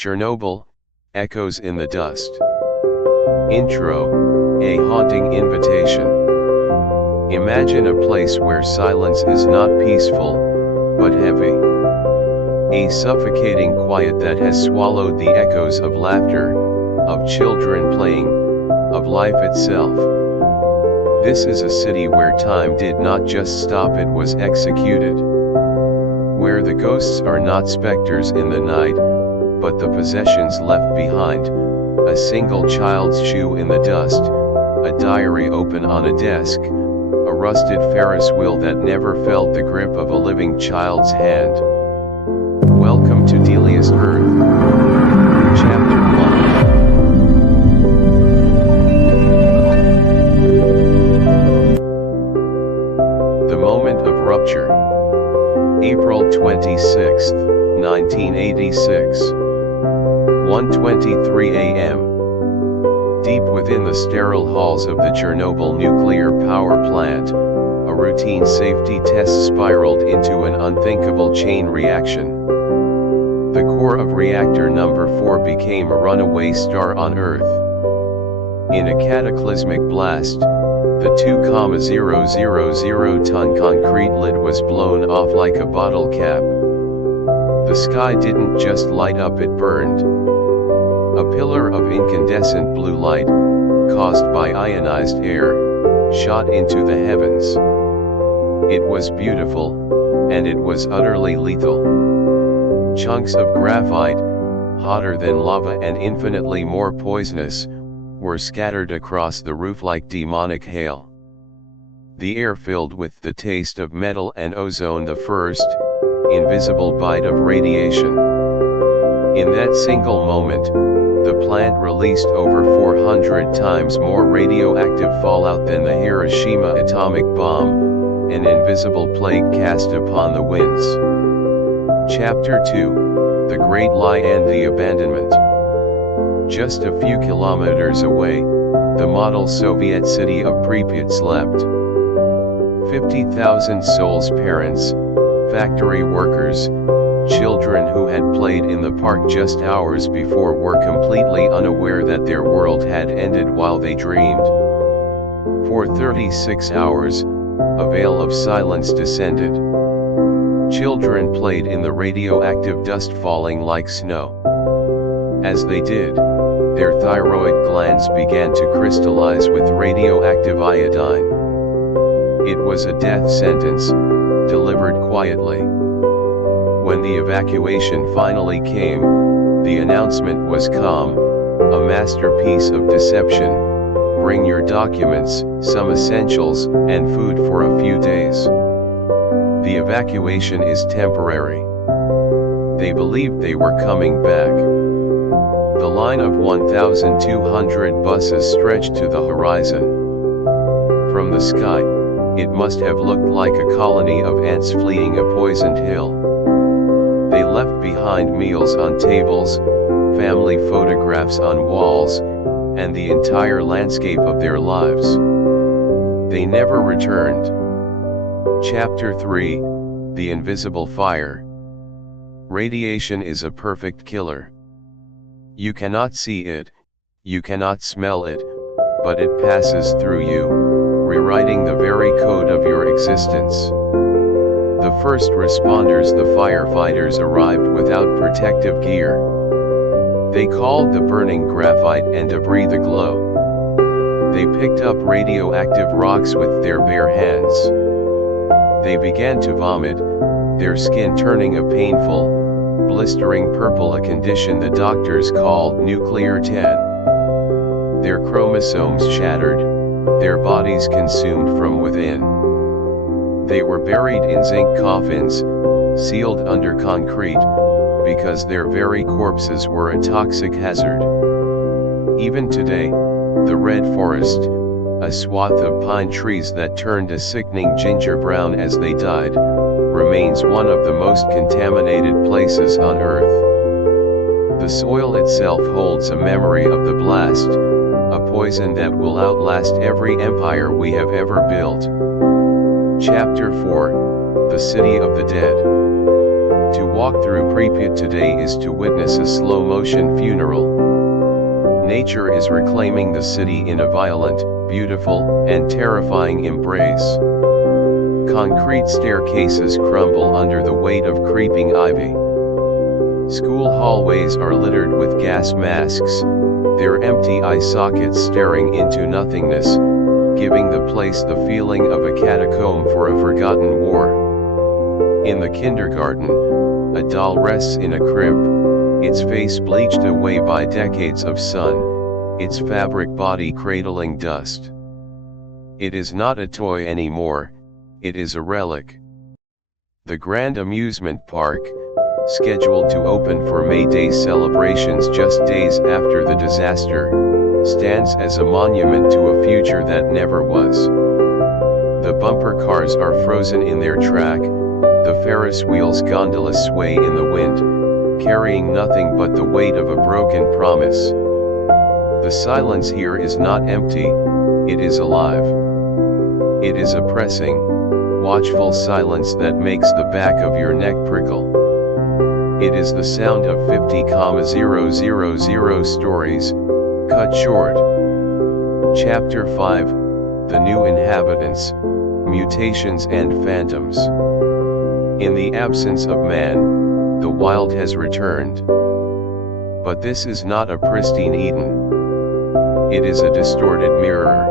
Chernobyl, Echoes in the Dust. Intro, a haunting invitation. Imagine a place where silence is not peaceful, but heavy. A suffocating quiet that has swallowed the echoes of laughter, of children playing, of life itself. This is a city where time did not just stop, it was executed. Where the ghosts are not specters in the night, but the possessions left behind, a single child's shoe in the dust, a diary open on a desk, a rusted Ferris wheel that never felt the grip of a living child's hand. Welcome to Deeliest Earth. Chapter 1. The Moment of Rupture. April 26, 1986. 1:23 a.m. Deep within the sterile halls of the Chernobyl nuclear power plant, a routine safety test spiraled into an unthinkable chain reaction. The core of reactor number 4 became a runaway star on Earth. In a cataclysmic blast, the 2,000-ton concrete lid was blown off like a bottle cap. The sky didn't just light up, it burned. A pillar of incandescent blue light, caused by ionized air, shot into the heavens. It was beautiful, and it was utterly lethal. Chunks of graphite, hotter than lava and infinitely more poisonous, were scattered across the roof like demonic hail. The air filled with the taste of metal and ozone, the first, invisible bite of radiation. In that single moment, the plant released over 400 times more radioactive fallout than the Hiroshima atomic bomb, an invisible plague cast upon the winds. Chapter 2, The Great Lie and the Abandonment. Just a few kilometers away, the model Soviet city of Pripyat slept. 50,000 souls, parents, factory workers, children who had played in the park just hours before were completely unaware that their world had ended while they dreamed. For 36 hours, a veil of silence descended. Children played in the radioactive dust falling like snow. As they did, their thyroid glands began to crystallize with radioactive iodine. It was a death sentence, delivered quietly. When the evacuation finally came, the announcement was calm, a masterpiece of deception: bring your documents, some essentials, and food for a few days. The evacuation is temporary. They believed they were coming back. The line of 1,200 buses stretched to the horizon. From the sky, it must have looked like a colony of ants fleeing a poisoned hill. They left behind meals on tables, family photographs on walls, and the entire landscape of their lives. They never returned. Chapter 3, The Invisible Fire. Radiation is a perfect killer. You cannot see it, you cannot smell it, but it passes through you, rewriting the very code of your existence. The first responders, the firefighters, arrived without protective gear. They called the burning graphite and debris the glow. They picked up radioactive rocks with their bare hands. They began to vomit, their skin turning a painful, blistering purple, a condition the doctors called nuclear 10. Their chromosomes shattered, their bodies consumed from within. They were buried in zinc coffins, sealed under concrete, because their very corpses were a toxic hazard. Even today, the red forest, a swath of pine trees that turned a sickening ginger brown as they died, remains one of the most contaminated places on Earth. The soil itself holds a memory of the blast, a poison that will outlast every empire we have ever built. Chapter 4, The City of the Dead. To walk through Pripyat today is to witness a slow-motion funeral. Nature is reclaiming the city in a violent, beautiful, and terrifying embrace. Concrete staircases crumble under the weight of creeping ivy. School hallways are littered with gas masks, their empty eye sockets staring into nothingness, giving the place the feeling of a catacomb for a forgotten war. In the kindergarten, a doll rests in a crib, its face bleached away by decades of sun, its fabric body cradling dust. It is not a toy anymore, it is a relic. The Grand Amusement Park, scheduled to open for May Day celebrations just days after the disaster, stands as a monument to a future that never was. The bumper cars are frozen in their track, the Ferris wheel's gondola sway in the wind, carrying nothing but the weight of a broken promise. The silence here is not empty, it is alive. It is a pressing, watchful silence that makes the back of your neck prickle. It is the sound of 50,000 stories, cut short. Chapter 5, The New Inhabitants, Mutations and Phantoms. In the absence of man, the wild has returned. But this is not a pristine Eden. It is a distorted mirror.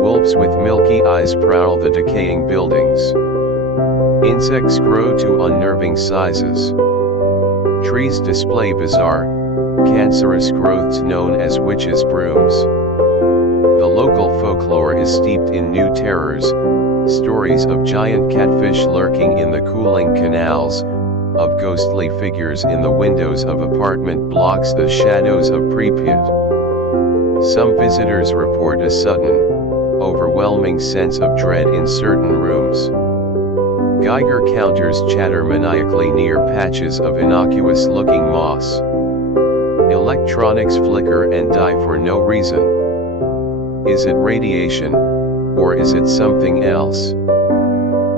Wolves with milky eyes prowl the decaying buildings. Insects grow to unnerving sizes. Trees display bizarre, cancerous growths known as witches' brooms. The local folklore is steeped in new terrors, stories of giant catfish lurking in the cooling canals, of ghostly figures in the windows of apartment blocks, the shadows of Pripyat. Some visitors report a sudden, overwhelming sense of dread in certain rooms. Geiger counters chatter maniacally near patches of innocuous-looking moss. Electronics flicker and die for no reason. Is it radiation, or is it something else?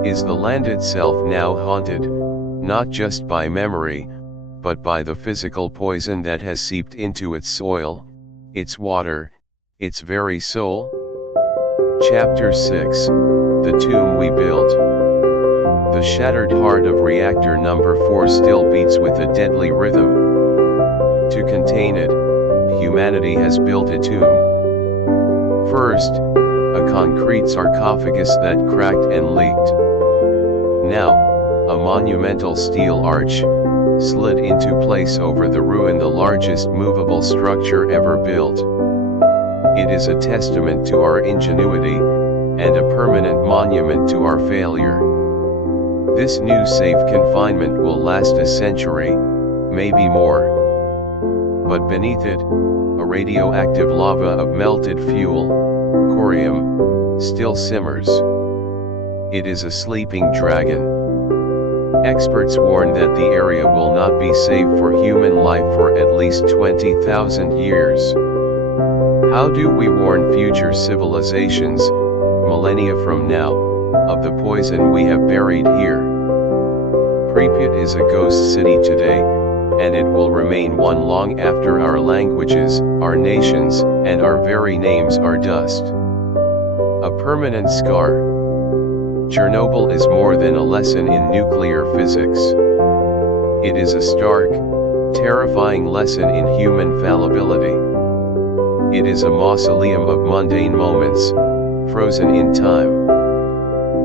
Is the land itself now haunted, not just by memory, but by the physical poison that has seeped into its soil, its water, its very soul? Chapter 6, The Tomb We Built. The shattered heart of reactor number 4 still beats with a deadly rhythm. To contain it, humanity has built a tomb. First, a concrete sarcophagus that cracked and leaked. Now, a monumental steel arch, slid into place over the ruin, the largest movable structure ever built. It is a testament to our ingenuity, and a permanent monument to our failure. This new safe confinement will last a century, maybe more. But beneath it, a radioactive lava of melted fuel, corium, still simmers. It is a sleeping dragon. Experts warn that the area will not be safe for human life for at least 20,000 years. How do we warn future civilizations, millennia from now, of the poison we have buried here? Pripyat is a ghost city today, and it will remain one long after our languages, our nations, and our very names are dust. A permanent scar. Chernobyl is more than a lesson in nuclear physics. It is a stark, terrifying lesson in human fallibility. It is a mausoleum of mundane moments, frozen in time.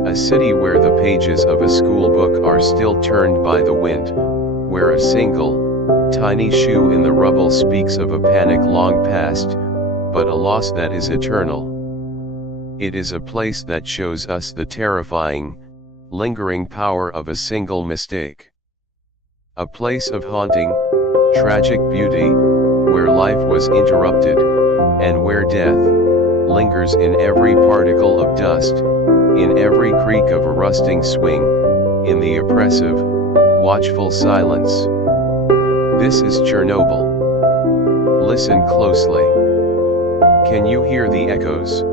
A city where the pages of a school book are still turned by the wind, where a single, tiny shoe in the rubble speaks of a panic long past, but a loss that is eternal. It is a place that shows us the terrifying, lingering power of a single mistake. A place of haunting, tragic beauty, where life was interrupted, and where death lingers in every particle of dust, in every creak of a rusting swing, in the oppressive, watchful silence. This is Chernobyl. Listen closely. Can you hear the echoes?